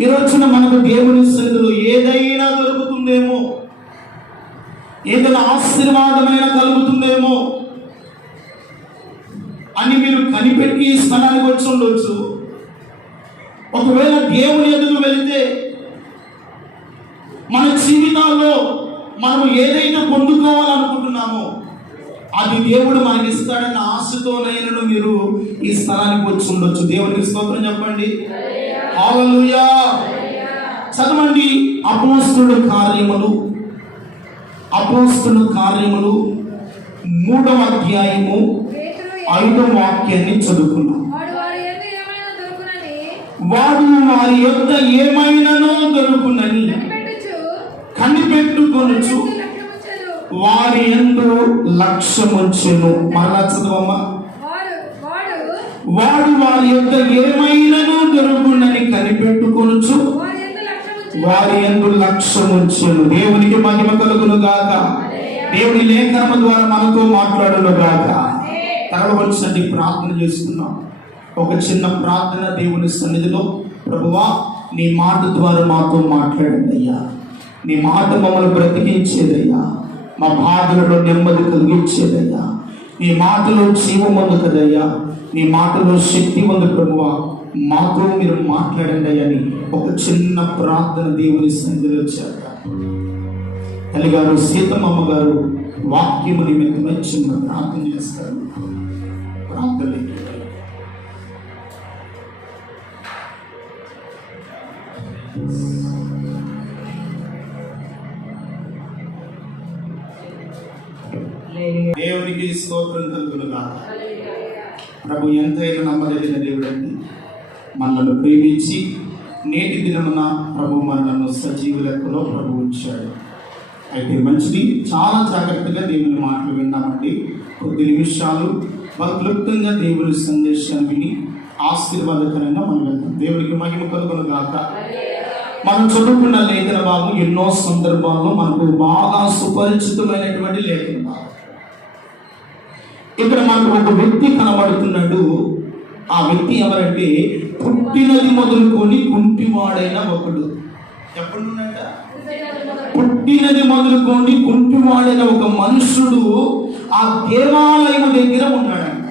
ఈ రోజున మనకు దేవుని సన్నిధిలో ఏదైనా దొరుకుతుందేమో, ఏదైనా ఆశీర్వాదమైన కలుగుతుందేమో అని మీరు కనిపెట్టి స్థలానికి వచ్చి ఉండొచ్చు. ఒకవేళ దేవుని ఎదుగు వెళితే మన జీవితాల్లో మనం ఏదైతే పొందుకోవాలనుకుంటున్నామో అది దేవుడు మనకి ఇస్తాడన్న ఆశతోనైనా మీరు ఈ స్థలానికి వచ్చి ఉండొచ్చు. దేవునికి స్తోత్రం చెప్పండి. హల్లెలూయా. చదవండి అపోస్తలుల కార్యములు 3వ అధ్యాయము 5వ వాక్యాన్ని చదువుకున్నాం. వాడు వారి యొద్ద ఏమైనానో దొరుకునని కనిపెట్టుకొనుచు వారి యందు లక్ష్యముంచెను. మరలా చదవమ్మా. వాడు వారి యొద్ద ఏమైనానో దొరుకునని కనిపెట్టుకొనుచు వారి యందు లక్ష్యముంచెను. దేవునికి మహిమ కలుగును గాక. దేవుని లేఖనము ద్వారా మనతో మాట్లాడును గాక. తరవలసింది ప్రార్థన చేసుకున్నాం. ఒక చిన్న ప్రార్థన దేవుని సన్నిధిలో. ప్రభువా, నీ మాట ద్వారా మాతో మాట్లాడండి అయ్యా. నీ మాట మమ్మల్ని బ్రతికించేదయ్యా, మా బాధలలో నెమ్మది కలిగించేదయ్యా. నీ మాటలో జీవం ఉంది కదయ్యా, నీ మాటలో శక్తి ఉంది ప్రభువా, మాతో మీరు మాట్లాడండి అని ఒక చిన్న ప్రార్థన దేవుని సన్నిధిలో చేద్దాం. తల్లిగారు సీతమ్మ గారు వాక్యము నిమిత్తమై చిన్న ప్రార్థన చేస్తారు. ప్రార్థన దేవునికి స్తోత్రం కలుగునుగా. ప్రభు ఎంతైనా నమ్మదగిన దేవుడండి. మనల్ని ప్రేమించి నేటి దినమున ప్రభు మనల్ని సజీవ లెక్కలో ప్రభు ఉంచాడు. అయితే మంచిది, చాలా జాగ్రత్తగా దేవుని మాటలు విన్నామండి. కొద్ది నిమిషాలు క్లుప్తంగా దేవుని సందేశాన్ని విని ఆశీర్వాదకరంగా మనం వెళ్తాం. దేవునికి మహిమ కలుగునుగాక. మనం చదువుకున్న లేఖన భాగం ఎన్నో సందర్భాల్లో మనకు బాగా సుపరిచితమైనటువంటి లేఖన భాగం. ఇక్కడ మనకు ఒక వ్యక్తి కనబడుతున్నాడు. ఆ వ్యక్తి ఎవరంటే పుట్టినది మొదలుకొని కుంటివాడైన ఒకడు. ఎప్పుడున్నట? పుట్టినది మొదలుకొని కుంటివాడైన ఒక మనుషుడు ఆ దేవాలయం దగ్గర ఉన్నాడంట.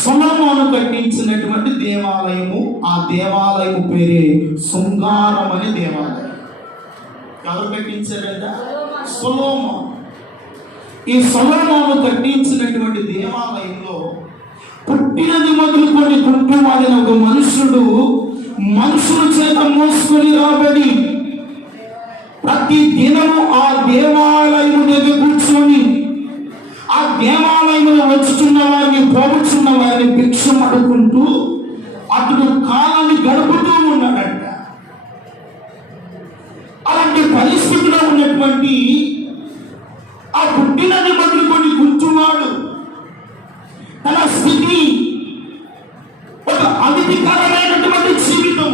సొలొమోను కట్టించినటువంటి దేవాలయము. ఆ దేవాలయము పేరే శృంగారం అనే దేవాలయం. ఎవరు కట్టించారంట? సొలొమోను. ఈ సొలొమోను కట్టించినటువంటి దేవాలయంలో పుట్టినది మొదలుకొని కుంటివాడైన ఒక మనుషుడు మనుషుల చేత మోసుకొని రాబడి ప్రతి దినము ఆ దేవాలయము దగ్గర కూర్చొని ఆ దేవాలయంలో వచ్చుచున్న వారిని, పోవచ్చున్న వారిని భిక్షం అడుగుకుంటూ అతడు కాలాన్ని గడుపుతూ ఉన్నాడంట. అలాంటి పరిస్థితిలో ఉన్నటువంటి ఆ పుట్టినది మొదలుకొని కుంటువాడు తన స్థితి ఒక అవిధికరమైనటువంటి జీవితం.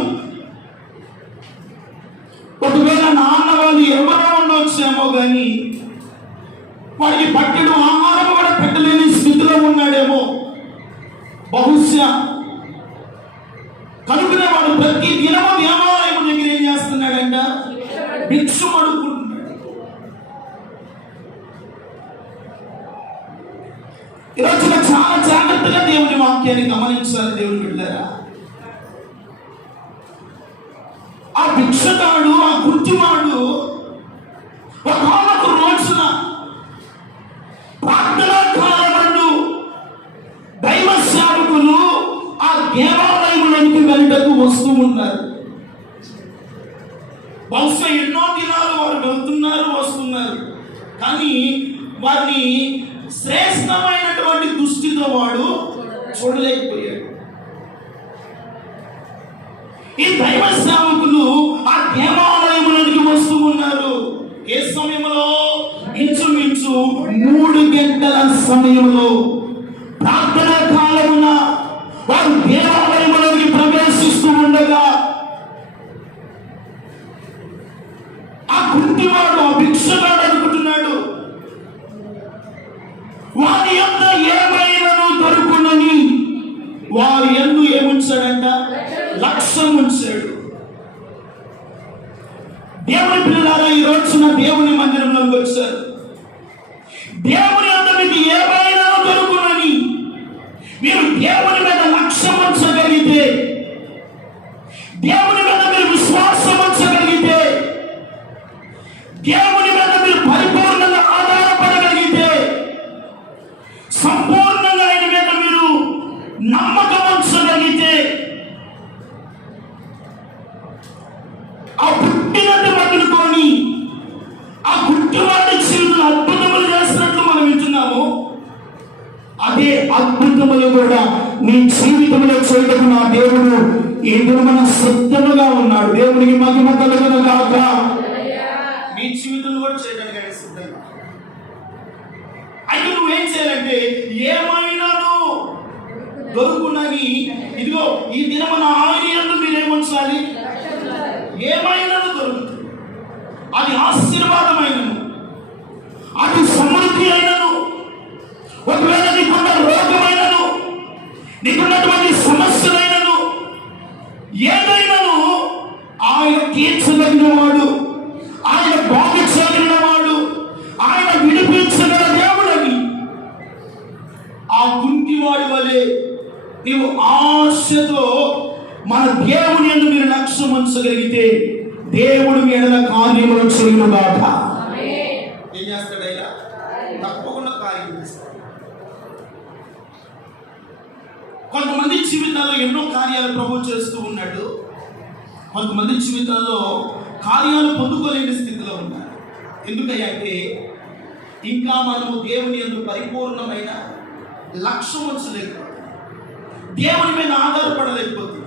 ఒకవేళ నాన్న వాళ్ళు ఎవరో ఉండొచ్చేమో కానీ వాడికి పట్టెడు ఆహారం కూడా పెట్టలేని స్థితిలో ఉన్నాడేమో బహుశా. కనుకనే వాడు ప్రతి దినము దేవాలయం దగ్గర ఏం చేస్తున్నాడంట? భిక్షం అడుగుతున్నాడు. ఈరోజు చాలా జాగ్రత్తగా దేవుని వాక్యాన్ని గమనించాలి. దేవుని బిడ్డలారా, ఆ భిక్షగాడు, ఆ గుర్తివాడు ఒక రోజున ప్రార్థనా కాలమందు దైవ సేవకులు ఆ దేవాలయంలోనికి వెళ్ళటకు వస్తూ ఉన్నారు. బహుశా ఎన్నో దినాలు వారు వెళ్తున్నారు, వస్తున్నారు. కానీ వారిని శ్రేష్టమైనటువంటి దృష్టితో వాడు చూడలేకపోయాడు. ఈ దైవ సేవకులు ఆ దేవాలయంలోనికి వస్తూ ఉన్నారు. ఏ సమయంలో? ఇంచుమించు 3 గంటల సమయంలో ప్రార్థన కాలమున వారు దేవాలయంలోకి ప్రవేశిస్తూ ఉండగా ఆ కుంటివాడు, ఆ భిక్షగాడు అనుకుంటున్నాడు వారి యొక్క ఏమైనా దొరుకునని వారి యందు ఏముంచాడంట? లక్ష్యం లక్ష్యం ఉంచాడు. దేవుని పిల్లలారా, ఈ రోజున దేవుని మందిరంలోకి వచ్చారు. దేవుని అంత మీకు ఏమైనా దొరుకునని మీరు దేవుని మీద లక్ష్యం ఉంచగలిగితే, దేవుని మీద మీరు విశ్వాసం ఉంచగలిగితే, దేవుని మీద మీరు పరిపూర్ణంగా ఆధారపడగలిగితే, సంపూర్ణంగా ఆయన మీద మీరు నమ్మకం ఉంచగలిగితే, ఆ పుట్టినట్టు మొదలుకొని ఆ గుడ్డివాడి జీవితంలో అద్భుతములు చేస్తున్నట్లు మనం వింటున్నాము. అదే అద్భుతములు కూడా నీ జీవితంలో చేయడం నా దేవుడు ఏదో మన సిద్ధముగా ఉన్నాడు. దేవునికి మహిమ కలుగును గాక. నీ జీవితంలో కూడా చేయడానికి ఆయన సిద్ధంగా. అయితే నువ్వేం చేయాలంటే, ఏమైనాను దొరుకునని, ఇదిగో ఈ దినమున ఆయన యందు మీరేముంచాలి, ఏమైనా దొరుకుతుంది. అది ఆశీర్వాదమైనను, అది సమృద్ధి అయినను, ఒకవేళ నీకున్న రోగమైనను, నీకున్నటువంటి సమస్యలైనను, ఏదైనాను ఆయన తీర్చగలిగిన వాడు, ఆయన బాగు చేయగలిగిన వాడు, ఆయన విడిపించగల దేవుడని ఆ కుంటివాడి వలె నీవు ఆశతో మన దేవుని యందు మీరు లక్ష్యం ఉంచగలిగితే, దేవుడు మీ ఎడల కార్యములు చేయునుగాక. ఏం చేస్తాడయ్యా? తప్పకుండా కార్యం చేస్తాడు. కొంతమంది జీవితాల్లో ఎన్నో కార్యాలు ప్రభు చేస్తూ ఉన్నాడు. కొంతమంది జీవితాల్లో కార్యాలు పొందుకోలేని స్థితిలో ఉన్నారు. ఎందుకయ్యా అంటే, ఇంకా మనము దేవుని యందు పరిపూర్ణమైన లక్ష్యం ఉంచలేకపోతున్నాం, దేవుని మీద ఆధారపడలేకపోతున్నాం.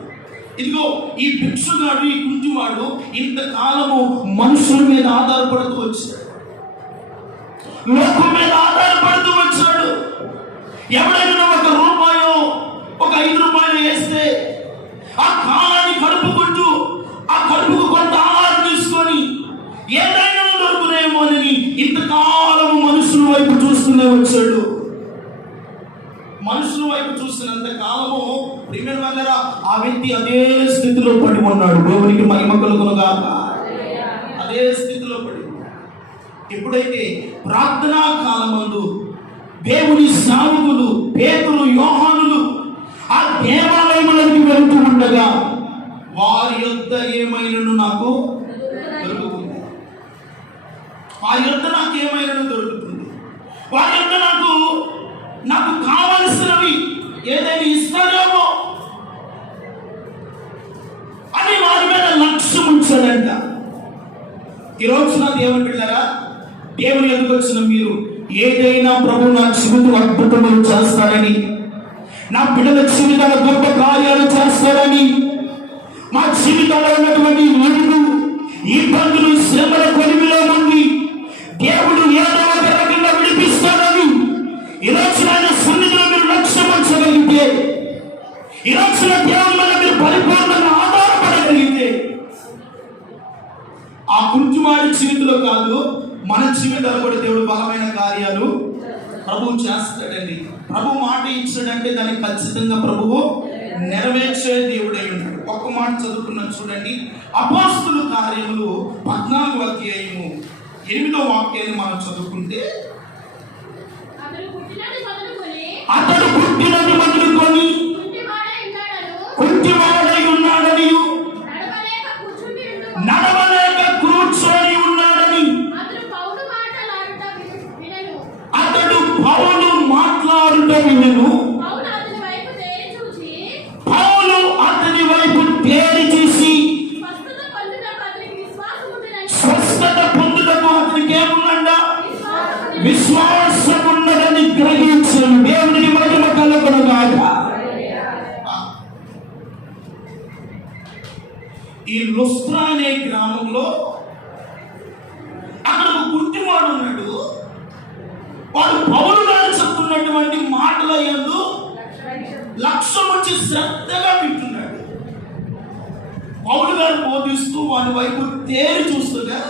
ఇదిగో ఈ భిక్షుగాడు, ఈ కుంటివాడు ఇంతకాలము మనుషుల మీద ఆధారపడుతూ వచ్చాడు, లోకం మీద ఆధారపడుతూ వచ్చాడు. ఎవడైనా ఒక రూపాయో ఒక 5 రూపాయలు వేస్తే ఆ కాలాన్ని కడుపుకుంటూ, ఆ కడుపుకు కొంత ఆహారం తీసుకొని ఏదైనా దొరుకునేమో అని ఇంతకాలము మనుషుల వైపు చూస్తూనే వచ్చాడు. మనుషుల వైపు చూస్తున్నంత కాలము ప్రియమైన వాళ్ళరా, ఆ వ్యక్తి అదే స్థితిలో పడి ఉన్నాడు. దేవునికి మహిమ కలుగును గాక. అదే స్థితిలో పడి ఉన్నాడు. ఎప్పుడైతే ప్రార్థనా కాలమందు దేవుని సేవకులు పేతురు, యోహానులు ఆ దేవాలయములకు వెళ్తూ ఉండగా, వారి యొద్ద ఏమైనను నాకు దొరుకుతుంది, వారి యొద్ద నాకు ఏమైనను దొరుకుతుంది, వారి యొద్ద నాకు కావలసినవి ఏదైనా ఇస్తారేమో అని వారి మీద లక్ష్యం ఉంచాడంట. ఈరోజు నా దేవుని బిడ్డలారా, దేవుని ఎదుగు వచ్చిన మీరు ఏదైనా ప్రభు నా జీవితం అద్భుతములు చేస్తారని, నా బిడ్డల జీవితాల గొప్ప కార్యాలు చేస్తారని, మా జీవితంలో ఉన్నటువంటి ఒడుగు, ఇబ్బందులు, శ్రమల కొలిమిలో నుండి దేవుడు ఏదో ఒక రకంగా విడిపిస్తాడని ఈరోజు ఆయన సన్నిధిలో మీరు లక్ష్యం ఉంచగలిగితే, ఈరోజు దేవుని మీద మీరు పరిపూర్ణంగా ఆధారపడగలిగితే, ఆ కుంటివాడి జీవితంలో కాదు, మన జీవితాలు కూడా దేవుడు బలమైన కార్యాలు ప్రభువు చేస్తాడండి. ప్రభు మాట ఇచ్చాడంటే దాన్ని ఖచ్చితంగా ప్రభువు నెరవేర్చే దేవుడై ఉన్నాడు. ఒక్క మాట చదువుకున్నాను చూడండి. అపోస్తల కార్యములు 14వ అధ్యాయము 8వ వాక్యాన్ని మనం చదువుకుంటే, అతడు పుట్టినది మొదలుకొని కుంటివాడై ఉన్నాడని, నడవలేక కూర్చొని ఉన్నాడని, అతడు పౌలు మాట్లాడుట వినెను. పౌలు అతని వైపు తేరి చూసి స్వస్థత పొందుటకు అతనికి ఏముందంట? విశ్వాసం ఉన్నదని గ్రహించను. దేవునికి మహిమ కలుగును గాక. ఈ లుస్త్రా అనే గ్రామంలో అక్కడ ఒక కుంటివాడు ఉన్నాడు. వాడు పౌలు గారు చెప్తున్నటువంటి మాటల యందు లక్ష్యం వచ్చి శ్రద్ధగా వింటున్నాడు. పౌలు గారు బోధిస్తూ వాడి వైపు తేరి చూస్తుగా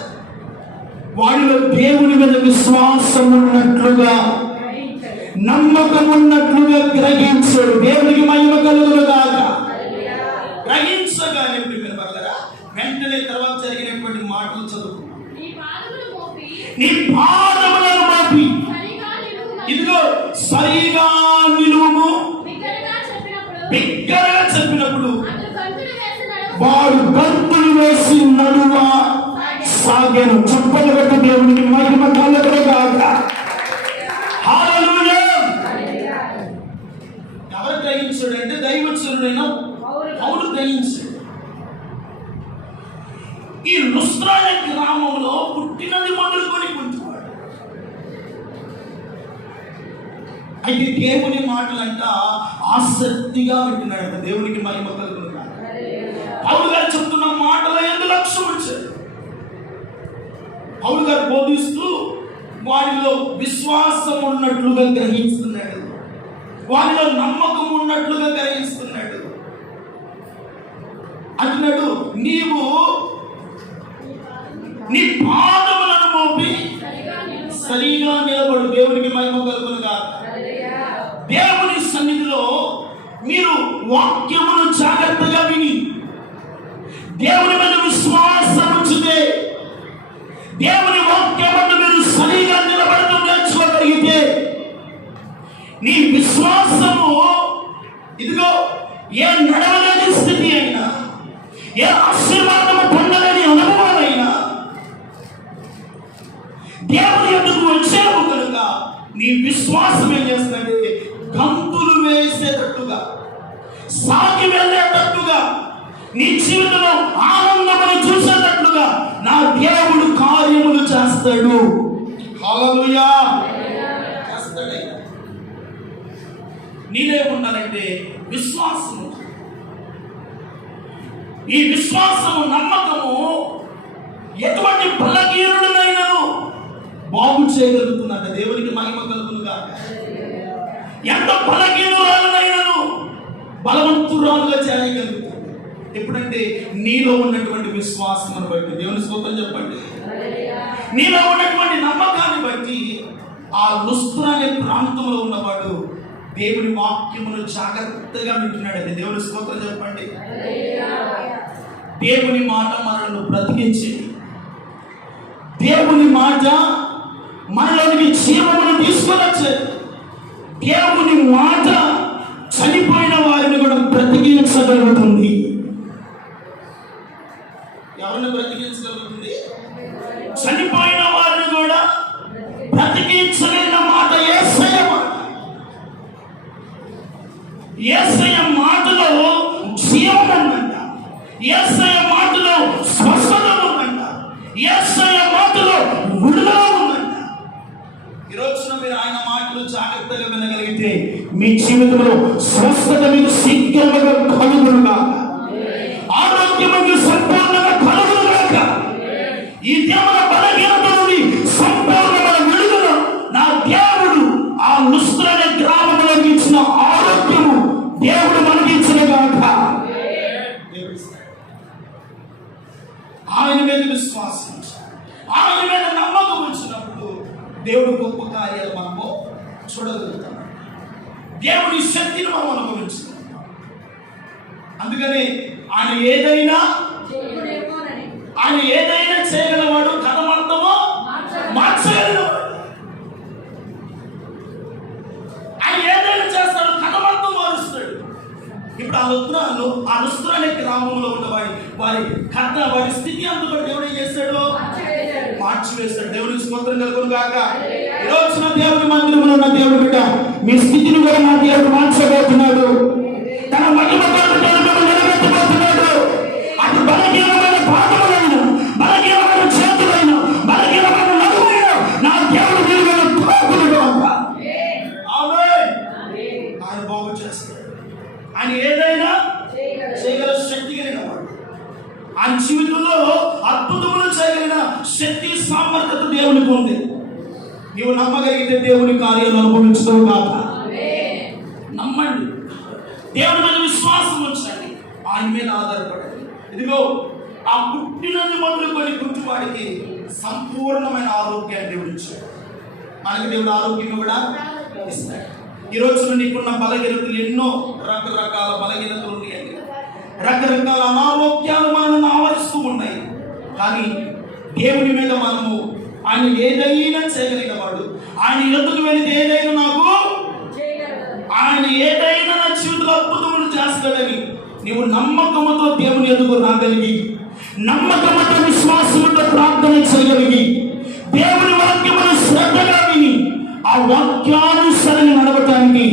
వాడిలో దేవుని మీద విశ్వాసం ఉన్నట్లుగా, నమ్మకం ఉన్నట్లుగా గ్రహించాడు. దేవునికి మహిమ కలుగును గాక. గ్రహించగా వెంటనే తర్వాత జరిగినటువంటి మాటలు చదువుకున్నాం. నీ పాదములను మోపి ఇదిగో సరిగా నిలువుము బిగ్గరగా చెప్పినప్పుడు వాడు గంతులు వేసి నడువ సాగాను. చెప్పలు పెట్టి దేవునికి మహిమ కలుగును గాక. హల్లెలూయా. ఎవరు గ్రహించాడు అంటే దైవచనుడైన పౌలు గ్రహించాడు. ఈ లుస్త్రా గ్రామంలో పుట్టినది మొదలుకొని పుట్టినవాడు. అయితే దేవుని మాటలంట ఆసక్తిగా వింటున్నాడు. దేవునికి మహిమ కలుగును గాక. పౌలు గారు చెప్తున్న మాటల యందు లక్ష్యం ఉంచాడు. పౌలు గారు బోధిస్తూ వారిలో విశ్వాసం ఉన్నట్లుగా గ్రహిస్తున్నాడు, వారిలో నమ్మకం ఉన్నట్లుగా గ్రహిస్తున్నాడు. అంటున్నాడు, నీవు నీ పాదములను మోపి సరిగా నిలబడు. దేవునికి మహిమ కలుగును గాక. దేవుని సన్నిధిలో మీరు వాక్యమును జాగ్రత్తగా విని దేవుని మీద విశ్వాసం ఉంచితే, దేవుని వాక్యమును మీరు సరిగా నిలబడుతూ నేర్చుకోగలిగితే నీ విశ్వాసము ఇదిగో ఏ నడవలేని స్థితి అయినా, ఏ ఆశీర్వాదము పొందలేని అనుభవాలైనా దేవుని ఎందుకు వచ్చాము కనుక నీ విశ్వాసం ఏం చేస్తుందంటే గంతులు వేసేటట్టుగా, సాగి వెళ్ళేటట్టుగా, నీ జీవితంలో ఆనందమును చూసేటట్లుగా నా దేవుడు కార్యములు చేస్తాడు. హల్లెలూయా. చేస్తాడు. నీదే ఉండాలంటే విశ్వాసము. ఈ విశ్వాసము, నమ్మకము ఎటువంటి బలహీనుడనైనను బాగు చేయగలుగుతుందంట. దేవునికి మహిమ కలుగును గాక. ఎంత బలహీనురాలనైనను బలవంతురాలుగా చేయగలుగుతుంది. ఎప్పుడంటే నీలో ఉన్నటువంటి విశ్వాసాన్ని బట్టి. దేవుని స్తోత్రం చెప్పండి. నీలో ఉన్నటువంటి నమ్మకాన్ని బట్టి ఆ లుస్త్రా అనే ప్రాంతంలో ఉన్నవాడు దేవుని వాక్యమును జాగ్రత్తగా వింటున్నాడండి. దేవుని స్తోత్రం చెప్పండి. దేవుని మాట మనల్ని బ్రతికించి, దేవుని మాట మనలోనికి జీవమును తీసుకొని వచ్చేది. దేవుని మాట చనిపోయిన వారిని కూడా బ్రతికించగలుగుతుంది. ఎవరిని బ్రతికించగలుగుతుంది? చనిపోయిన వారిని కూడా బ్రతికించగలిగిన మాట యేసయ్య మాట. యేసయ్య మాటలో జీవం ఉందంట. యేసయ్య మాటలో స్వస్థత ఉందంట. యేసయ్య మాటలో విడుదల ఉందంట. ఈ రోజున మీరు ఆయన మాటలు జాగ్రత్తగా వినగలిగితే మీ జీవితంలో స్వస్థత మీకు శీఘ్రంగా కలుగును గాక. ఆరోగ్యం మీకు సంపూర్ణంగా కలుగును గాక. ఈ దేవుని బలహీనత నుండి సంపూర్ణమైన విడుదల నా దేవుడు ఆ లుస్త్రా అనే గ్రామంలో ఇచ్చిన ఆరోగ్యము దేవుడు మనకి ఇచ్చిన గాక. ఆయన మీద విశ్వాసం, ఆయన మీద నమ్మకం ఉంచినప్పుడు దేవుడు గొప్ప కార్యాలు మనము చూడగలుగుతాం. దేవుని శక్తిని మనం అనుభవించుకుంటాం. అందుకని ఆయన ఏదైనా చేయగలవాడు, కథమంతమో మార్చగలవాడు. ఆయన ఏదైనా చేస్తాడు, కథమంతం మారుస్తాడు. ఇప్పుడు ఆ లుస్త్రా అనే గ్రామంలో ఉన్న వారి కథ, వారి స్థితి అంతా కూడా దేవుడు ఏం చేస్తాడు? మార్చివేస్తాడు. దేవునికి స్తోత్రం కలుగును గాక. ఈ రోజున దేవుని మందిరంలో ఉన్న దేవుడు బిడ్డ మీ స్థితిని కూడా మా దేవుడు మార్చబోతున్నాడు. తన మహిమతో నిలబెట్టబోతున్నాడు. అటు బలహీనమైన పాదములైన, బలహీనమైన చేతులైన, బలహీనమైన నడుమైన నా దేవుడు నిలువైన తోపులు గాక. ఆమేన్. ఆయన బాగు చేస్తాడు. ఆయన ఏదైనా చేయగల శక్తి కలిగిన వాడు. ఆయన జీవితంలో అద్భుతములు చేయగలిగిన శక్తి, సామర్థ్యత దేవునికి ఉంది. నీవు నమ్మగలిగితే దేవుని కార్యాలు అనుభవించడం కాక. నమ్మండి. దేవుని మీద విశ్వాసం ఉంచండి. ఆయన మీద ఆధారపడండి. ఇదిగో ఆ పుట్టినది మొదలుకొని పుట్టివాడికి సంపూర్ణమైన ఆరోగ్యాన్ని దేవుడు ఇచ్చాడు. మనకి దేవుడు ఆరోగ్యం కూడా ఇస్తాడు. ఈ రోజున నీకున్న బలహీనతలు ఎన్నో రకరకాల బలహీనతలు ఉన్నాయండి. రకరకాల అనారోగ్యాలు మనల్ని ఆవరిస్తూ ఉన్నాయి. కానీ దేవుని మీద మనము ఆయన ఏదైనా చేయగలిగిన వాడు, ఆయన ఎదుగు వెళ్ళి ఏదైనా నాకు ఆయన ఏదైనా నా జీవితంలో అద్భుతములు చేస్తాడని నీవు నమ్మకముతో దేవుని ఎదుగు రాగలిగి, నమ్మకముతో విశ్వాసముతో ప్రార్థన చేయగలిగి, దేవుని వాక్యమును శ్రద్ధగా విని ఆ వాక్యానుసరణ నడవటానికి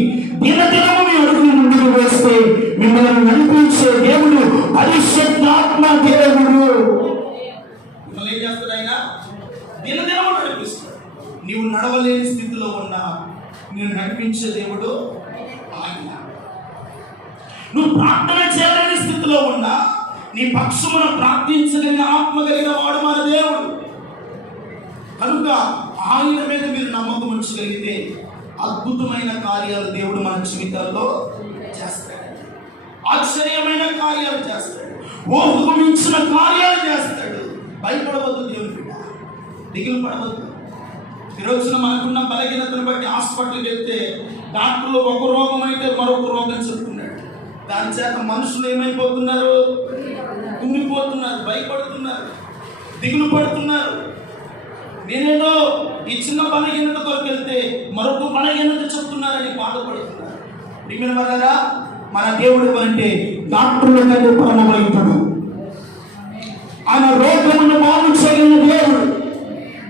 దినదినము మీ అడుగులు ముందుకు వేస్తే మిమ్మల్ని నడిపించే దేవుడు పరిశుద్ధాత్మ దేవుడు. మిమ్మల్ని ఏం చేస్తాడు ఆయన? దినదినము నడిపిస్తాడు. నీవు నడవలేని స్థితిలో ఉన్నా నేను నడిపించే దేవుడు ఆయన. నువ్వు ప్రార్థన చేయలేని స్థితిలో ఉన్నా నీ పక్షమున ప్రార్థించగలిగిన ఆత్మ కలిగిన వాడు మన దేవుడు. కనుక ఆయన మీద మీరు నమ్మకం ఉంచగలిగితే అద్భుతమైన కార్యాలు దేవుడు మన జీవితాల్లో చేస్తాడు. ఆశ్చర్యమైన కార్యాలు చేస్తాడు. ఊహకు మించిన కార్యాలు చేస్తాడు. భయపడవద్దు దేవుని బిడ్డ, దిగులు పడవద్దు. ఈరోజున మనకున్న బలహీనతను బట్టి హాస్పిటల్కి వెళ్తే డాక్టర్లు ఒక రోగం అయితే మరొక రోగం చెప్తున్నాడు. దాని చేత మనుషులు ఏమైపోతున్నారు? కుంగిపోతున్నారు, భయపడుతున్నారు, దిగులు పడుతున్నారు. నేనేదో ఈ చిన్న బలహీనత కొరకు వెళ్తే మరొక బలహీనత చెప్తున్నారని బాధపడుతున్నారు. ప్రియమైన వారలారా, మన దేవుడు ఎవరంటే డాక్టర్ల కంటే పరమవైద్యుడు. ఆయన రోగమును బాగు చేయగలిగిన దేవుడు.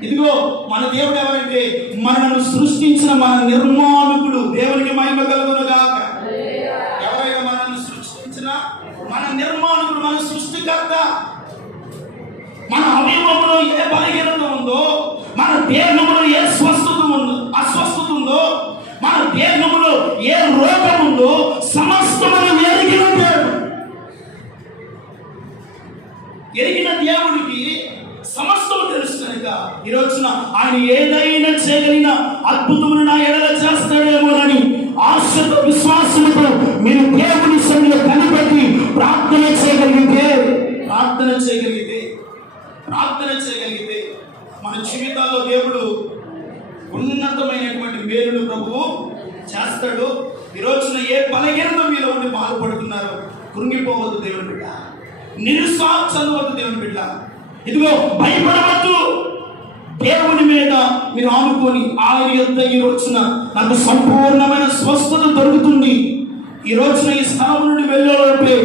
ఇదిగో మన దేవుడు ఎవరంటే మనను సృష్టించిన మన నిర్మాణకుడు. దేవునికి మహిమ కలుగును గాక. ఎవరైనా మనల్ని సృష్టించిన మన నిర్మాణకుడు, మన సృష్టికర్త. మన అవయవంలో ఏ బలహీనత ఉందో, మన దేహంలో ఏ అస్వస్థత ఉందో, మన దేహంలో ఏ రోగం ఉందో సమస్తమును ఎరిగిన దేవుడికి సమస్తము తెలుసు కనుక ఈ రోజున ఆయన ఏదైనా చేయగలిగిన అద్భుతమును నా ఎడల చేస్తాడేమోనని ఆశతో విశ్వాసంతో మీరు దేవుని సన్నిధిలో కనిపెట్టి ప్రార్థన చేయగలిగితే మన జీవితాల్లో దేవుడు ఉన్నతమైనటువంటి మేలును ప్రభువు చేస్తాడు. ఈ రోజున ఏ బలహీనత మీలో ఉండి బాధపడుతున్నారో కృంగిపోవద్దు దేవుని బిడ్డ, నిరుత్సాహపడవద్దు దేవుని బిడ్డ. ఇదిగో భయపడవద్దు. దేవుని మీద మీరు ఆనుకొని ఆయన యొద్ద ఈ రోజున నాకు సంపూర్ణమైన స్వస్థత దొరుకుతుంది, ఈ రోజున ఈ స్థలం నుండి వెళ్ళే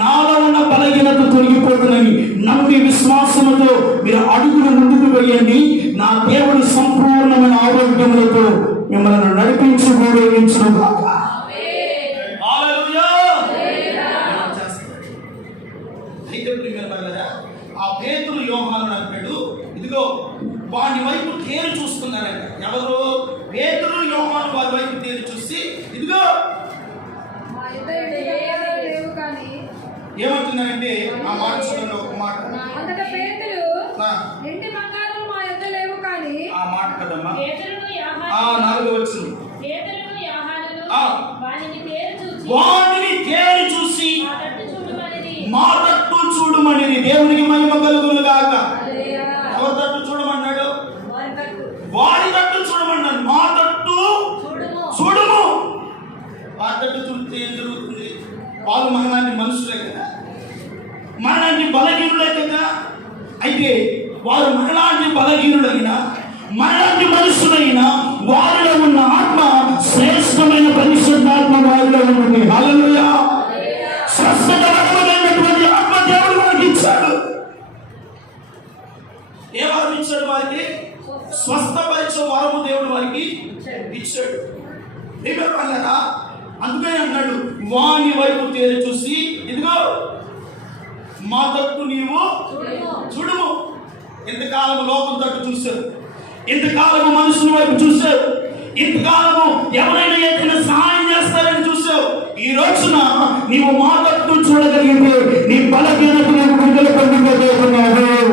నాలో ఉన్న బలహీనత తొలగిపోతుందని నమ్మి విశ్వాసముతో మీరు అడుగులు ముందుకు వేయండి. నా దేవుడు సంపూర్ణమైన ఆరోగ్యములతో మిమ్మల్ని నడిపించి గౌరవించును గాక. అయితే ఆ పేతురు యోహాను అంటాడు, ఇదిగో వాడి వైపు తేరు చూస్తున్నారంట. ఎవరు? పేతురు యోహాను వారి వైపు తేరు చూసి ఇదిగో ఏమంటున్నారంటే ఆ మాట చూడండి, ఒక మాట. ఆ మాట కదమ్మా, 4వ వచనం. వాడిని తేరు చూసి మా తట్టు చూడమని. దేవునికి మహిమ కలుగును గాక. ఎవరి తట్టు చూడమన్నాడు? వాడి తట్టు చూడమన్నాడు. మా తట్టు చూడము. వాడి తట్టు చూస్తే ఏం జరుగుతుంది? వాళ్ళు మనలాంటి మనుషులే కదా, మనలాంటి బలహీనులే కదా. అయితే వారు మనలాంటి బలహీనులైనా మనలాంటి మనుషులైనా వారిలో ఉన్న ఆత్మ శ్రేష్టమైన పరిశుద్ధాత్మ వారిలో ఉంటుంది. హల్లెలూయా. స్వస్థత వరమైనటువంటి ఆత్మ దేవుడు మనకి ఇచ్చాడు. ఏ వరం ఇచ్చాడు? వారికి స్వస్థపరిచే వరము దేవుడు వారికి ఇచ్చాడు. ఏమన్నా అందుకని అన్నాడు, వాని వైపు తేరి చూసి ఇదిగో మా తట్టు నీవు చూడుము. ఇంతకాలము లోకం తట్టు చూశారు, ఇంతకాలము మనుషుల వైపు చూశారు, ఇంతకాలము ఎవరైనా ఏదైనా సహాయం చేస్తారని చూసావు. ఈ రోజున నీవు మా తట్టు చూడగలిగితే నీ బలహీనతను విడుదల పొందుకోబోతున్నావు,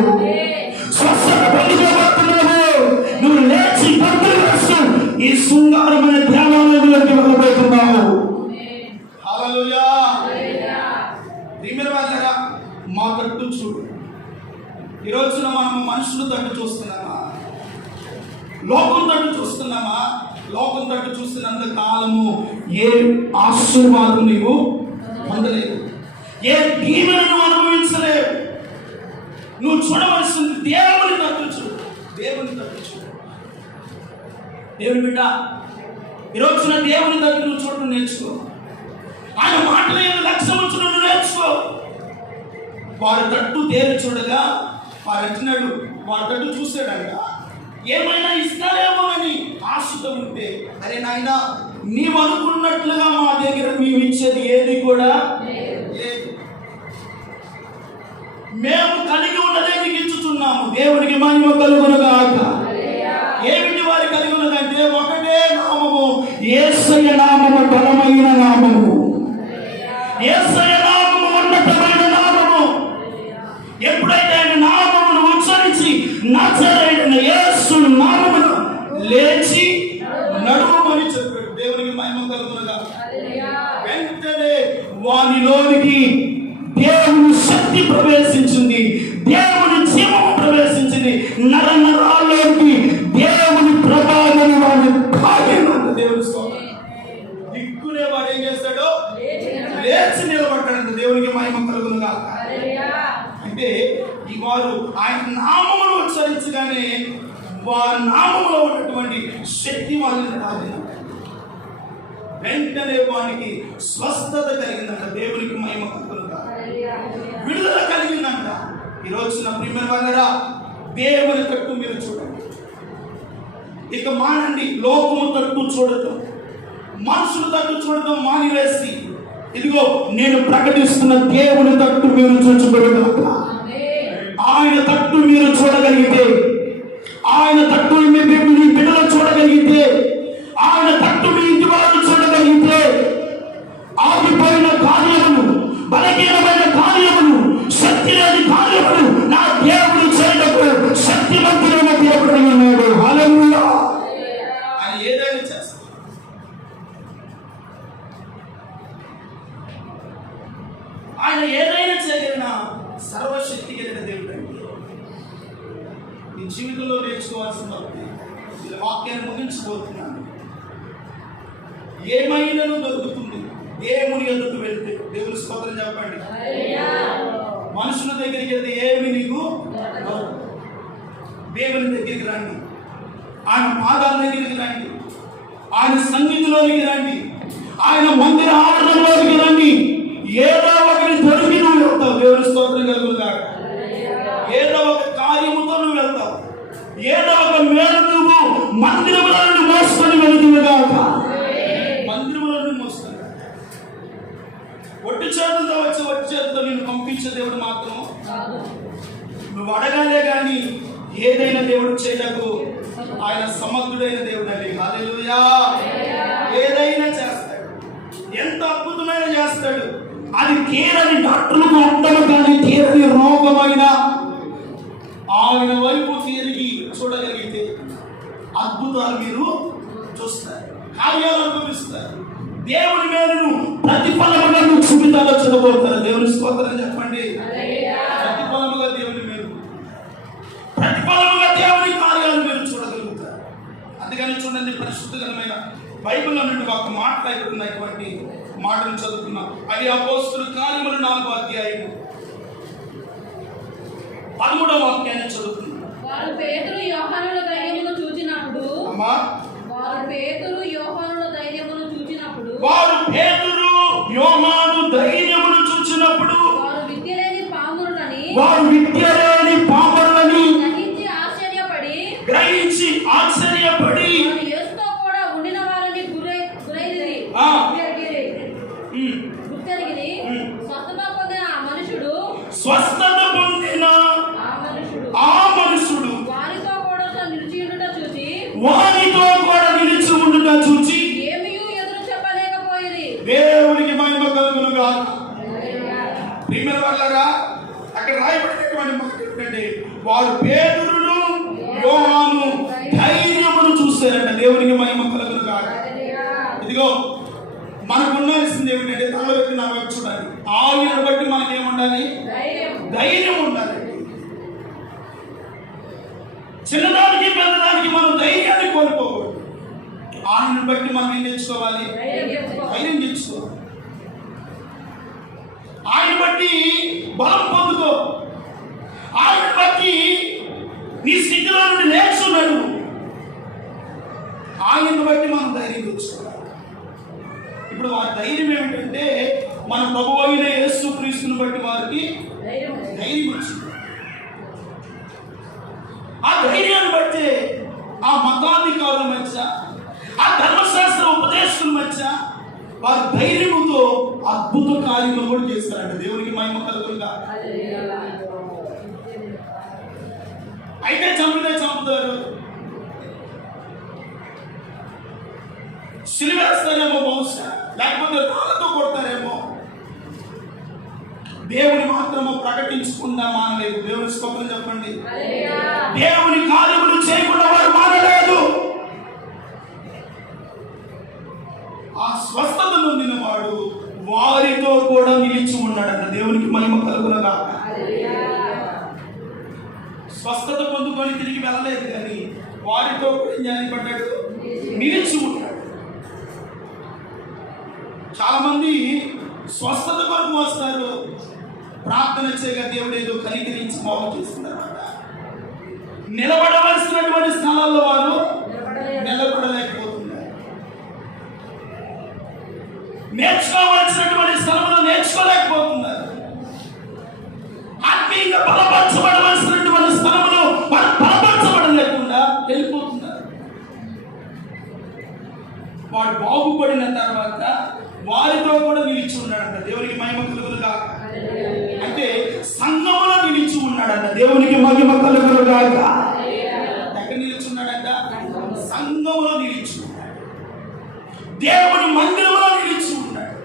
స్వస్థత పొందుకోబోతున్నావు. నువ్వు లేచి గంతులు వేస్తూ ఈ శృంగారమైన ధ్యానాలలోకి వెళ్ళబోతున్నావు. హల్లెలూయా. మా తట్టు చూడు. ఈ రోజున మనం మనుషుల తట్టు చూస్తున్నామా, లోకం తట్టు చూస్తున్నామా? లోకం తట్టు చూస్తున్నంత కాలము ఏ ఆశీర్వాదం నీవు పొందలేవు, ఏ దీవెనను అనుభవించలేవు. నువ్వు చూడవలసింది దేవుని తట్టు చూడు, దేవుని తట్టు చూడు. దేవుని బిడ్డ, ఈరోజున దేవుని తట్టు నువ్వు చూడటం నేర్చుకో. ఆయన మాటలు ఏమి లక్ష్యం ఉంచడం నేర్చుకో. వారి తట్టు తేరు చూడగా వారు అంటున్నాడు, వారి తట్టు చూసాడంట, ఏమైనా ఇస్తారేమోనని ఆశతో ఉంటే, అరే నాయన నీవు అనుకున్నట్లుగా మా దగ్గర మేము ఇచ్చేది ఏది కూడా లేదు, మేము కలిగి ఉన్నదే నీకు ఇచ్చుతున్నాము. దేవునికి మహిమ కలుగునుగాక. ఏమిటి వారి కలిగి ఉన్నదంటే ఒకటే నామము, యేసయ్య నామము బలమైన నామము, యేసయ్య నామము ఉన్నతమైన నామము. ఎప్పుడైతే ఆయన నామమును ఉచ్చరించి నజరేయుడైన యేసు నామమును లేచి నడువమని చెప్పాడు. దేవునికి మహిమ కలుగునుగాక. వెంటనే వానిలోనికి దేవుని శక్తి ప్రవేశించింది, దేవుని జీవము ప్రవేశించింది, నర నరాల్లోకి దేవుని ప్రభావం వాడిని కాగేనంత. దేవుని స్తోత్రం. దిక్కునే వాడు ఏం చేస్తాడో లేచి నిలబడ్డాడంట. దేవునికి మహిమ కలుగునుగాక. అంటే ఈ వారు ఆయన నామమును ఉచ్చరించగానే వారి నామములో ఉన్నటువంటి శక్తి వాళ్ళని తాగిన వెంటనే వానికి స్వస్థత కలిగిందంట. దేవునికి మహిమ కలుగునుగాక. విడుదల కలిగిందంట. ఈ రోజున ప్రియమైన వాళ్ళరా, దేవుని తట్టు మీరు చూడండి. ఇక మానండి లోకము తట్టు చూడటం, మనుషుల తట్టు చూడటం మానివేసి, ఇదిగో నేను ప్రకటిస్తున్న దేవుని తట్టు మీరు చూచుకోగలగాక. ఆయన తట్టు మీరు చూడగలిగితే, ఆయన తట్టు మీ బిడ్డలు చూడగలిగితే, ఆయన తట్టు మీ ఇంటి వాళ్ళు చూడగలిగితే, ఆగిపోయిన కార్యములు, బలహీనమైన కార్యములు, శక్తి లేని కార్యములు నా దేవుడు చేయటప్పుడు శక్తివంతుడైన దేవుడు ఉన్నాడు. హల్లెలూయా. ఆయన ఏదైనా చేస్తాడు. ఆయన ఏదైనా చేయగలిగిన సర్వశక్తి కలిగిన దేవుడు అండి. నీ జీవితంలో నేర్చుకోవాల్సిన వాక్యాన్ని ముగించబోతున్నాను. ఏమైనాను దొరుకుతుంది దేవుని ఎదుకు వెళ్తే. దేవుని స్తోత్రం చెప్పండి. మనుషుల దగ్గరికి వెళ్తే ఏమి నీకు దేవుని దగ్గరికి రండి, ఆయన పాదాల దగ్గరికి రండి, ఆయన సన్నిధిలోనికి రండి, ఆయన మందిర ఆవరణలోనికి రండి. ఏదో ఒకటి దొరికి నువ్వు వెళ్తావు. దేవుని స్తోత్రం కలుగునుగాక. ఏదో ఒక కార్యముతో నువ్వు వెళ్తావు, ఏదో ఒక మేలు నువ్వు మందిరముల నుండి మోసుకొని వెళుతువుగాక. మందిరముల నుండి మోసుకొని ఒట్టి చేతులతో వచ్చి ఒట్టి చేతులతో నేను పంపించే దేవుడు మాత్రం నువ్వు అడగాలే కానీ ఏదైనా దేవుడు చేయటకు ఆయన సమర్థుడైన దేవుడు అండి. హల్లెలూయా. ఏదైనా చేస్తాడు, ఎంత అద్భుతమైన చేస్తాడు. అది తీరని డాక్టర్లకు ఉండదు కానీ తీరని రోగమైన ఆయన వైపు తిరిగి చూడగలిగితే అద్భుతాలు మీరు చూస్తారు, కార్యాలు అనుభవిస్తారు. దేవుని మేలును ప్రతిఫలముగా నువ్వు చూపితాలో చూడబోతారు. దేవుని స్తోత్రం చెప్పండి. ప్రతిఫలముగా దేవుని మేలు, ప్రతిఫలముగా దేవుని కార్యాలు మీరు చూడగలుగుతారు. అందుకని చూడండి, పరిశుద్ధమైన బైబిల్లో నుండి ఒక మాట్లాడుతున్నటువంటి మాటలు చదువుకున్నాం. అది అపోస్తలుల కార్యములు 4వ అధ్యాయము 13వ వాక్యాన్ని చదువుకున్నాం. వారు పేతురు యోహానుల ధైర్యమును చూచినప్పుడు, వారు పేతురు యోహాను ధైర్యమును చూచినప్పుడు వారు విద్యలేని పామరులని గ్రహించి ఆశ్చర్యపడి యేసుతో కూడా ఉండిన వారిని గురైరి స్వస్థత పొందిన ఆ మనుషుడు వారితో కూడా నిలిచి ఉండుట చూచి ఏమీయూ ఎదురు చెప్పలేకపోయిరి. దేవునికి మహిమ కలుగునుగాక. ప్రియమైన వాళ్ళరా, అక్కడ రాయబడినటువంటి మాట ఏంటంటే వారు పేతురును యోహాను ధైర్యమును చూస్తారంట. దేవునికి మహిమ కలుగునుగాక. ఇదిగో మనకు ఉండాల్సింది ఏమిటంటే తల వ్యక్తి నా వైపు చూడాలి. ఆయనను బట్టి మనకి ఏముండాలి? ధైర్యం ఉండాలి. చిన్నదానికి పెద్దదానికి మనం ధైర్యాన్ని కోల్పోకూడదు. ఆయనను బట్టి మనం ఏం తెచ్చుకోవాలి? ధైర్యం తెచ్చుకోవాలి. ఆయన బట్టి బలం పొందుకో. ఆయన బట్టి నీ స్థితిలో నుండి లేచున్నాడు. ఆయన్ని బట్టి మనం ధైర్యం తెచ్చుకోవాలి. ఇప్పుడు ఆ ధైర్యం ఏమిటంటే మన ప్రభువు అయిన యేసు క్రీస్తుని బట్టి వారికి ధైర్యం వచ్చింది. ఆ ధైర్యాన్ని బట్టి ఆ మతాధికారుల మధ్య, ఆ ధర్మశాస్త్ర ఉపదేశకుల మధ్య వారి ధైర్యముతో అద్భుత కార్యములు కూడా చేస్తారంట. దేవునికి మహిమ కలుగునుగా. అయితే చంపితే చంపుతారు, సిలువేస్తారేమో బహుశా, లేకపోతే రాళ్ళతో కొడతారేమో. దేవుని మాత్రము ప్రకటించకుండా మానలేదు. దేవుని స్తోత్రం చెప్పండి. దేవుని కార్యములు చేయకుండా వారు మానలేదు. ఆ స్వస్థత నొందిన వాడు వారితో కూడా నిలిచి ఉన్నాడంట. దేవునికి మహిమ కలుగునగా. స్వస్థత పొందుకొని తిరిగి వెళ్ళలేదు, కానీ వారితో కూడా జ్ఞానపడ్డాడు, నిలిచి ఉన్నాడు. చాలా మంది స్వస్థత కొరకు వస్తారు, ప్రార్థన చేయగా దేవుడు ఏదో కనికరించి బాగు చేస్తున్నారన్నమాట. నిలబడవలసినటువంటి స్థలాల్లో వారు నిలబడలేకపోతున్నారు. నేర్చుకోవలసినటువంటి స్థలంలో నేర్చుకోలేకపోతున్నారు. ఆత్మీయంగా బలపరచబడవలసినటువంటి స్థలంలో వారు బలపరచబడలేకుండా వెళ్ళిపోతున్నారు. వాడు బాగుపడిన తర్వాత వారితో కూడా నిలిచి ఉన్నాడంట. దేవునికి మహిమ కలుగునుగా. అంటే సంఘములో నిలిచి ఉన్నాడంట. దేవునికి మహిమ కలుగునుగా. ఎక్కడ నిలిచి ఉన్నాడంట? సంఘములో నిలిచి ఉన్నాడు. దేవుని మందిరంలో నిలిచి ఉన్నాడు.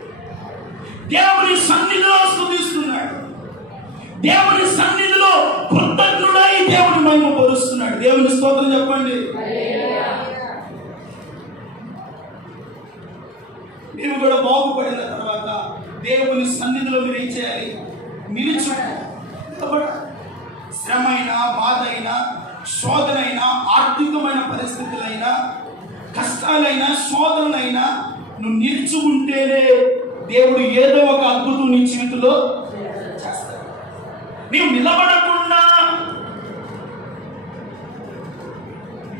దేవుని సన్నిధిలో స్తుతిస్తున్నాడు. దేవుని సన్నిధిలో కృతజ్ఞుడై దేవుని మహిమ పరుస్తున్నాడు. దేవుని స్తోత్రం చెప్పండి. నీవు కూడా బాగుపడిన తర్వాత దేవుని సన్నిధిలో మీరు ఏం చేయాలి? నిలిచుండాలి. శ్రమ అయినా, బాధ అయినా, శోధనైనా, ఆర్థికమైన పరిస్థితులైనా, కష్టాలైనా, శోధనలైనా నువ్వు నిలిచి ఉంటేనే దేవుడు ఏదో ఒక అద్భుతం నీ జీవితంలో చేస్తాడు. నీవు నిలబడకుండా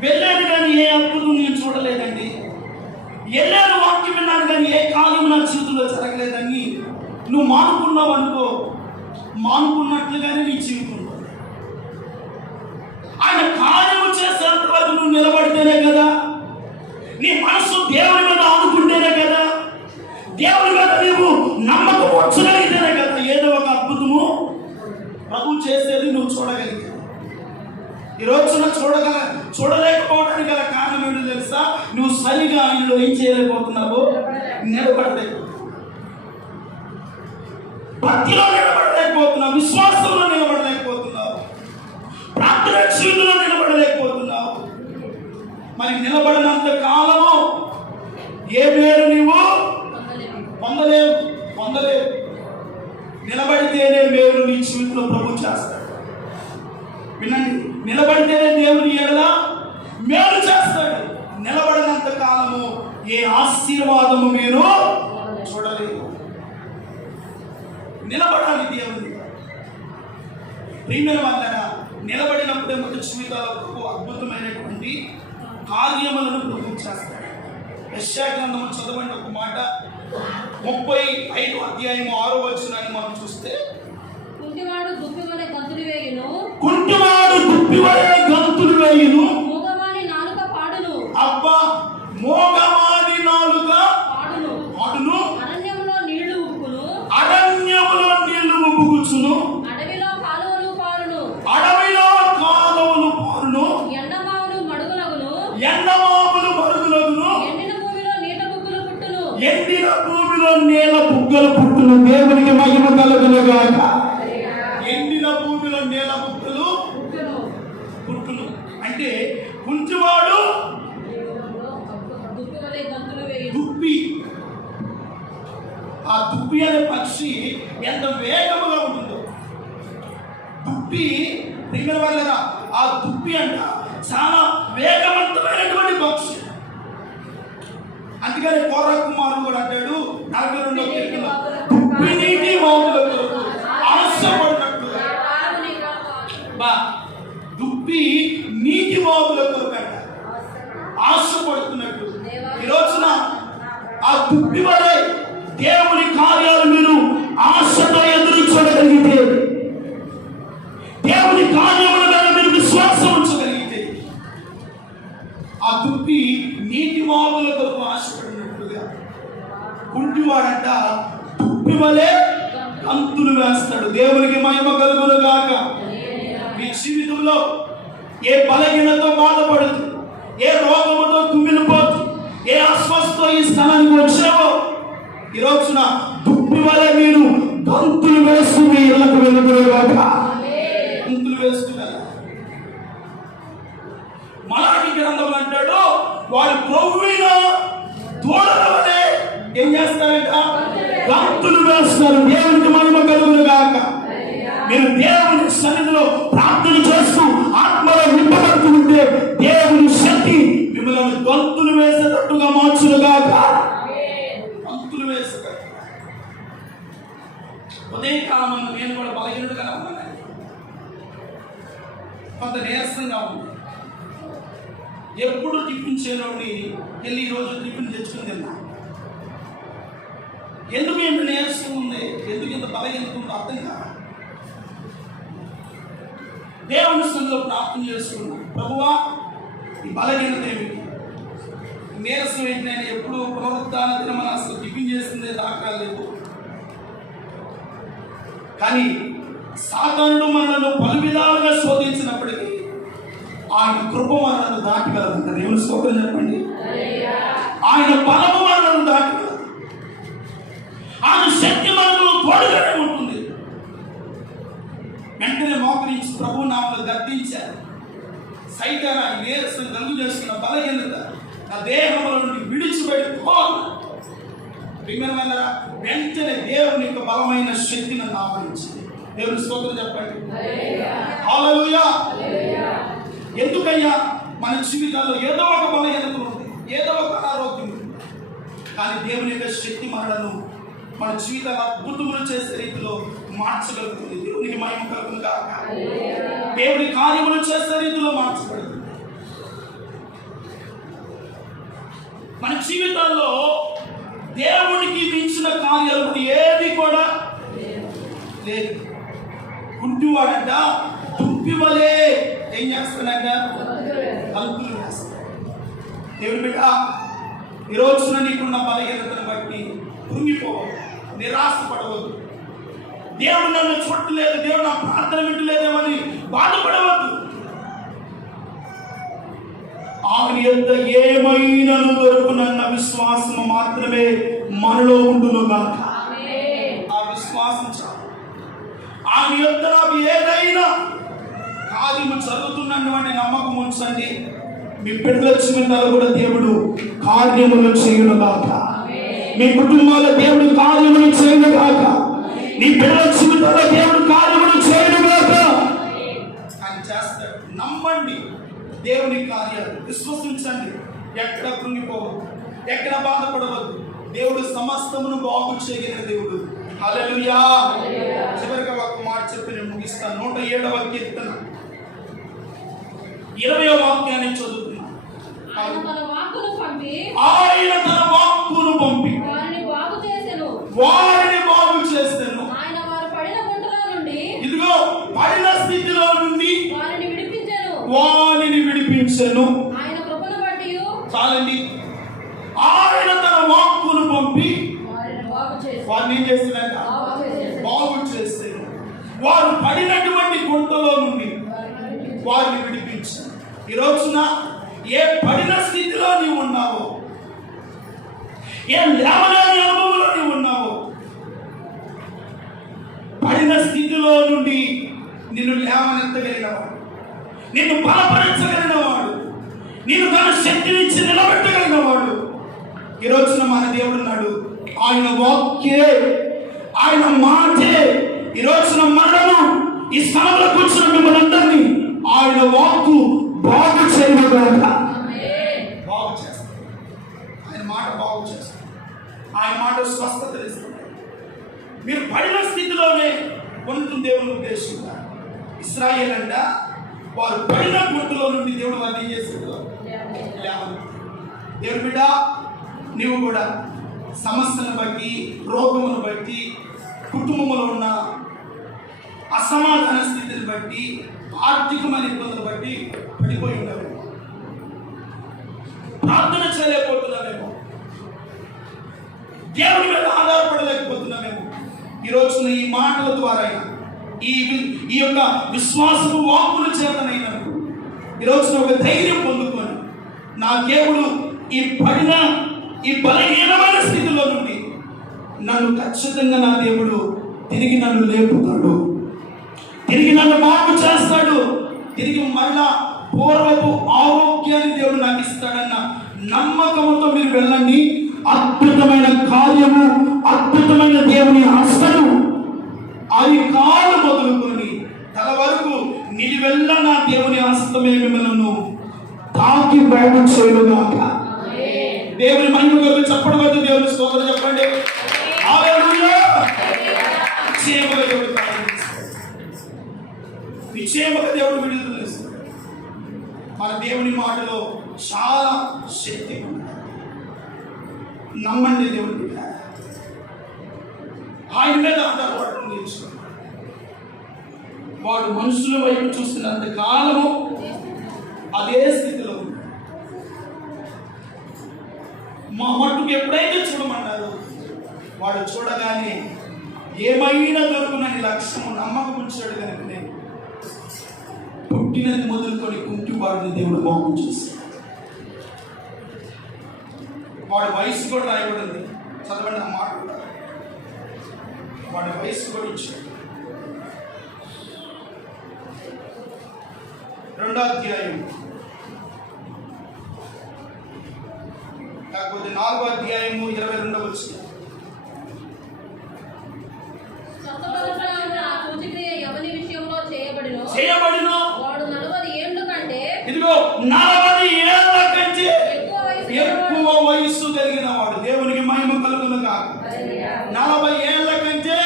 వెళ్ళాను కానీ ఏ అద్భుతం నేను చూడలేదండి, ఎల్లాను వాక్యం విన్నాను కానీ ఏ కాలం నా జీవితంలో జరగలేదని నువ్వు మానుకున్నావు అనుకో, మానుకున్నట్లుగానే నీ జీవితం. ఆయన కార్యము చేసేంత వరకు నువ్వు నిలబడితేనే కదా, నీ మనసు దేవుని మీద ఆనుకుంటేనే కదా, దేవుని మీద నీవు నమ్మకం వచ్చగలిగితేనే కదా ఏదో ఒక అద్భుతము ప్రభు చేసేది నువ్వు చూడగలిగావు. ఈ రోజున చూడలేకపోవడానికి గల కారణం ఏంటో తెలుసా? నువ్వు సరిగా ఆయనలో ఏం చేయలేకపోతున్నావు? నిలబడలేకపోతున్నావు. భక్తిలో నిలబడలేకపోతున్నావు, విశ్వాసంలో నిలబడలేకపోతున్నావు, ప్రార్థన జీవితంలో నిలబడలేకపోతున్నావు. మరి నిలబడినంత కాలము ఏ మేలు నీవు పొందలేవు. నిలబడితేనే మేలు నీ జీవితంలో ప్రభు చేస్తాడు. వినండి, నిలబడితేనే దేవుని ఎడల మేలు చేస్తాడు. నిలబడినంత కాలము ఏ ఆశీర్వాదము మీరు చూడలేదు. నిలబడాలి దేవుని. ప్రియమైన వాళ్ళారా, నిలబడినప్పుడే మన జీవితాలకు అద్భుతమైనటువంటి కార్యములను ప్రభు చేస్తాడు. యెషయా గ్రంథము చదవండి ఒక మాట, 35వ అధ్యాయము 6వ వచనాన్ని మనం చూస్తే, కుంటివాడు దుప్పివలె గంతులు వేయును, మూగవాని నాలుక పాడును. అబ్బా, మోగవాని నాలుక పాడును. అరణ్యములో నీళ్లు ఉబ్బుకుచును. అడవిలో కాలువలు పారును. ఎండమావులు మడుగులగును. ఎండిన భూమిలో నీల బుగ్గలు పుట్టును. దేవునికి మహిమ కలుగునుగాక. ఎండిన భూమిలో నీల బుగ్గలు పుట్టును అంటే కుంటివాడు దుప్పి. ఆ దుప్పి అనే పక్షి ఎంత వేగముగా ఉంటుందో. దుప్పి దగ్గర వాళ్ళరా, ఆ దుప్పి అంట చాలా వేగవంతమైనటువంటి పక్షి. అందుకని కోర కుమారుడు కూడా అంటాడు 42వ కీర్తనలో, దుప్పి నీటి వాగుల కొరకు ఆశపడినట్లుగా. దుప్పి వలె దేవుని కార్యాలు మీరు ఆశతో ఎదురు చూడగలిగితే, దేవుని కార్యముల మీద మీరు విశ్వాసం ఉంచగలిగితే, ఆ దుప్పి నీటి వాగుల కొరకు ఆశపడినట్టుగా కుంటివాడంట దుప్పి వలె గంతులు వేస్తాడు. దేవునికి మహిమ కలుగును గాక. మీ జీవితంలో ఏ బలహీనతో బాధపడుతూ, ఏ రోగముతో కుమిలిపోతూ, ఏ అస్వస్థతో ఈ స్థలానికి వచ్చావో, ఈ రోజున దుప్పి వలె మీరు గంతులు వేస్తూ మీ ఇళ్లకు వెళ్ళుగాక. గంతులు వేస్తూ మలాకి గ్రంథం అంటాడు, వారి ప్రభువైన తోడల వలె ఏం చేస్తారంట? గంతులు వేస్తారు. దేవునికి మహిమ కలుగును గాక. మీరు దేవుని సన్నిధిలో ప్రార్థన చేస్తూ ఆత్మలో నింపబడుతూ ఉంటే దేవుని శక్తి మిమ్మల్ని గంతులు వేసేటట్టుగా మార్చును గాక. గంతులు వేసేటట్టు. ఉదయకాలం నేను కూడా బలహీనుడుగా ఉన్నాను, కొంత నీరసంగా ఉంది. ఎప్పుడు టిఫిన్ చేయలోని వెళ్ళి ఈరోజు టిఫిన్ తెచ్చుకుని తిన్నా. ఎందుకు ఇంత నీరసం ఉంది, ఎందుకు ఇంత బలహీనత ఉందో అర్థం కాదు. దేవుని సన్నిధిలో ప్రార్థన చేసుకున్నా, ప్రభువా ఈ బలహీనత ఏమిటి, నీరసం ఏంటి? నేను ఎప్పుడు పునరుద్ధాన దినమని అసలు టిఫిన్ చేసిందే దాఖలా లేదు. కానీ సాతానుడు మనలను పలు విధాలుగా శోధించినప్పటికీ ఆయన కృప మనలను దాటగలదంట. దేవుని స్తోత్రం చెప్పండి. ఆయన బలము మనలను దాటగలదు. ఆయన శక్తి మనకు తోడుగానే ఉంటుంది. వెంటనే మోకరించి ప్రభు నామములో గద్దించారు. సైతాన నీరసం కలుగు చేస్తున్న బలహీనత నా దేహంలో నుండి విడిచిపెట్టుకో. వెంటనే దేవుని యొక్క బలమైన శక్తి నన్ను ఆవరించింది. దేవుని స్తోత్రం చెప్పండి. హల్లెలూయా. ఎందుకయ్యా మన జీవితాల్లో ఏదో ఒక బలహీనత ఉంది, ఏదో ఒక అనారోగ్యం ఉంది. కానీ దేవుని యొక్క శక్తి మనలను మన జీవితాల అద్భుతములు చేసే రీతిలో మార్చగలుగుతుంది. దేవునికి మహిమ కలుగును గాక. దేవుని కార్యములు చేసే రీతిలో మార్చబడుతుంది. మన జీవితాల్లో దేవునికి మించిన కార్యాలు ఏది కూడా లేదు. కుంటివాడంట దుప్పి వలె ఏం చేస్తాడంట? గంతులు వేస్తాడు. దేవుని బిడ్డ, ఈ రోజున నీకున్న బలహీనతను బట్టి కృంగిపోవద్దు, నిరాశపడవద్దు. దేవుడు నన్ను చూడలేదు, దేవుడు నా ప్రార్థన వింటలేదేమని బాధపడవద్దు. ఆయన యొక్క ఏమైనను దొరుకునన్న విశ్వాసము మాత్రమే మనలో ఉండును గాక. ఆ విశ్వాసం చాలు. ఆయన యొక్క నాకు ఏదైనా కార్యము జరుగుతున్నటువంటి నమ్మకం ఉంచండి. మీ బిడ్డల జీవితాలు కూడా దేవుడు కార్యములు చేయును గాక. మీ కుటుంబాల దేవుడు కార్యములు చేయును గాక. నీ బిడ్డల జీవితాల్లో దేవుడు కార్యములు చేయును గాక. ఆయన చేస్తాడు. నమ్మండి దేవుని కార్యాలు, విశ్వసించండి. ఎక్కడ కృంగిపోవద్దు, ఎక్కడ బాధపడవద్దు. దేవుడు సమస్తమును బాగు చేయగలిగిన దేవుడు. హల్లెలూయా. చివరిగా ఒక మాట చెప్పి నేను ముగిస్తాను. 107వ కీర్తన 20వ వాక్యాన్ని చదువుతున్నాను. ఆయన తన వాక్కును పంపి వారిని బాగు చేసెను. ఆయన వారు పడిన గుంటలో నుండి, ఇదిగో పడిన స్థితిలో నుండి వారిని విడిపించెను. ఆయన కృపను బట్టి చాలండి. ఆయన తన వాక్కును పంపి వారిని ఏం చేస్తున్నాడు? బాగు చేస్తాడు. వారు పడినటువంటి గుంటలో నుండి వారిని విడిపించారు. ఈ రోజున ఏ పడిన స్థితిలో నీవు ఉన్నావో, ఏ లేవలేని అనుభవంలో నీవు ఉన్నావో, పడిన స్థితిలో నుండి నిన్ను లేవనెత్తగలిగిన వాడు, నిన్ను బలపరచగలిగిన వాడు, నిన్ను తన శక్తినిచ్చి నిలబెట్టగలిగిన వాడు ఈ రోజున మన దేవుడు ఉన్నాడు. ఆయన వాక్యే, ఆయన మాటే ఈ రోజున మనము ఈ స్థలంలో కూర్చున్న మిమ్మల్ని అందరినీ ఆయన వాక్కు బాగు చేయగలగా. బాగు చేస్తాడు. ఆయన మాట బాగు చేస్తాడు. ఆయన మాట స్వస్థత ఇస్తుంది. మీరు పడిన స్థితిలోనే ఉంటుంది దేవుని ఉద్దేశంగా. ఇశ్రాయేలు అంట వారు పడిన గుంటలో నుండి దేవుడు వారిని ఏం చేస్తాడు? దేవుని బిడ్డ, నీవు కూడా సమస్యలను బట్టి, రోగమును బట్టి, కుటుంబంలో ఉన్న అసమాధాన స్థితిని బట్టి, ఆర్థికమైన ఇబ్బందులు బట్టి పడిపోయి ఉండవు. ప్రార్థన చేయలేకపోతున్నామేమో, దేవుని మీద ఆధారపడలేకపోతున్నామేమో. ఈ రోజున ఈ మాటల ద్వారా ఈ యొక్క విశ్వాసపు వాక్కుల చేతనైనా ఈ రోజున ఒక ధైర్యం పొందుకొని, నా దేవుడు ఈ పడిన ఈ బలహీనమైన స్థితిలో నుండి నన్ను ఖచ్చితంగా నా దేవుడు తిరిగి నన్ను లేపుతాడు, తిరిగి నన్ను బాగు చేస్తాడు, తిరిగి మళ్ళా పూర్వపు ఆరోగ్యాన్ని దేవుడు నాకు ఇస్తాడన్న నమ్మకంతో మీరు వెళ్ళండి. అద్భుతమైన కార్యము, అద్భుతమైన దేవుని హస్తము అది కాలు మొదలుకొని తల వరకు నిలువెల్ల నా దేవుని హస్తమే మిమ్మల్ని తాకి బాగు చేయలుగాక. దేవుని మహిమ కొరకు చెప్పడం వద్ద దేవుని స్తోత్రం చెప్పండి. హల్లెలూయా. నిశ్చయముగా దేవుడు ప్రారంభిస్తాడు, నిశ్చయముగా దేవుడు విడుదల చేస్తాడు. మన దేవుని మాటలో చాలా శక్తి ఉంది. నమ్మండి దేవుడి బిడ్డ, ఆయన మీద ఆధారపడటం నేర్చుకోండి. వాడు మనుషుల వైపు చూస్తున్నంత కాలము అదే స్థితిలో ఉంది. మా మట్టుకు ఎప్పుడైతే చూడమన్నారో వాడు చూడగానే ఏమైనా దొరుకునని లక్ష్యము నమ్మకం ఉంచాడు కనుకనే పుట్టినది మొదలుకొని కుంటివాడిని దేవుడు బాగు చేశాడు. వాడి వయసు కూడా రాయబడింది, చదవండి ఆ మాట కూడా. వాడి వయసు కూడా ఇచ్చాడు. 2వ అధ్యాయం కాకపోతే 4వ అధ్యాయము 22వ వచనం. చేయబడినో వాడు 40 ఏళ్ల కంటే, ఇదిగో 40 ఏళ్ల కంటే ఎక్కువ వయస్సు కలిగిన వాడు. దేవునికి మహిమ కలుగును కాక. 40 ఏళ్ల కంటే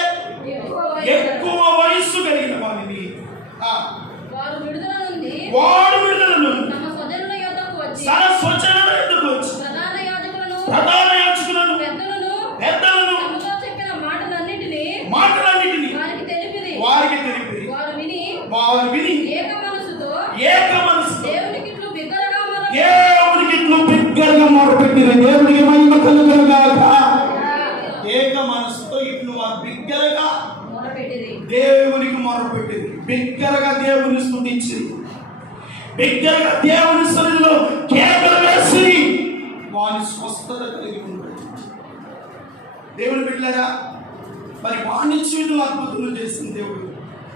ఎక్కువ వయస్సు కలిగిన వాడిని వాడు విడుదల నుండి తమ స్వజనుల యొద్దకు వచ్చి ప్రధాన యాజకులను పెద్దలను తమతో చెప్పిన మాటలన్నిటినీ వారికి తెలిపి వారు విని ఏక మనసుతో దేవునికి ఇట్లు బిగ్గరగా మొరపెట్టిన. దేవునికి మహిమ కలుగును గాక. ఏక మనసుతో ఇట్లు వారు బిగ్గరగా దేవునికి మొరపెట్టింది, బిగ్గరగా దేవుని స్తుతించి, బిగ్గరగా దేవుని సన్నిధిలో కేకలు వేసి వాని స్వస్థత కలిగి ఉంటాడు. దేవుని బిడ్డలారా, మరి వాణి జీవితంలో అద్భుతులు చేసిన దేవుడు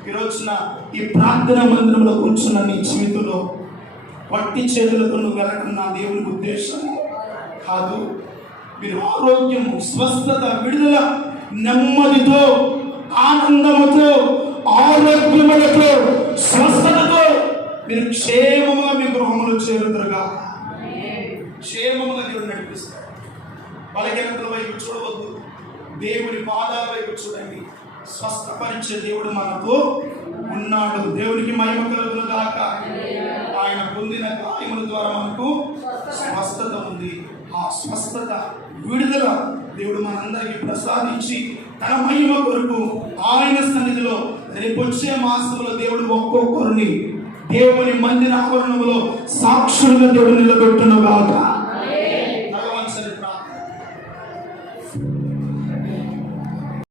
ఈ రోజున ఈ ప్రార్థన మందిరంలో కూర్చున్న నీ జీవితంలో వట్టి చేతులతో నువ్వు వెళ్ళడం నా దేవుని ఉద్దేశం కాదు. మీరు ఆరోగ్యము, స్వస్థత, విడుదల, నెమ్మదితో, ఆనందముతో, ఆరోగ్యములతో, స్వస్థతతో మీరు క్షేమముగా మీ గృహములో చేరుదురుగా. క్షేమముగా దేవుడు నడిపిస్తాడు. బలహీనతల వైపు చూడవద్దు, దేవుని పాదాల వైపు చూడండి. స్వస్థపరిచే దేవుడు మనతో ఉన్నాడు. దేవునికి మహిమ కలుగును గాక. ఆయన పొందిన గాయముల ద్వారా మనకు స్వస్థత ఉంది. ఆ స్వస్థత, విడుదల దేవుడు మనందరికీ ప్రసాదించి తన మహిమ కొరకు ఆయన సన్నిధిలో రేపు వచ్చే మాసంలో దేవుడు ఒక్కొక్కరిని దేవుని మందిర ఆవరణములో సాక్షులుగా దేవుడు నిలబెట్టును గాక. భగవంతుని ప్రార్థన.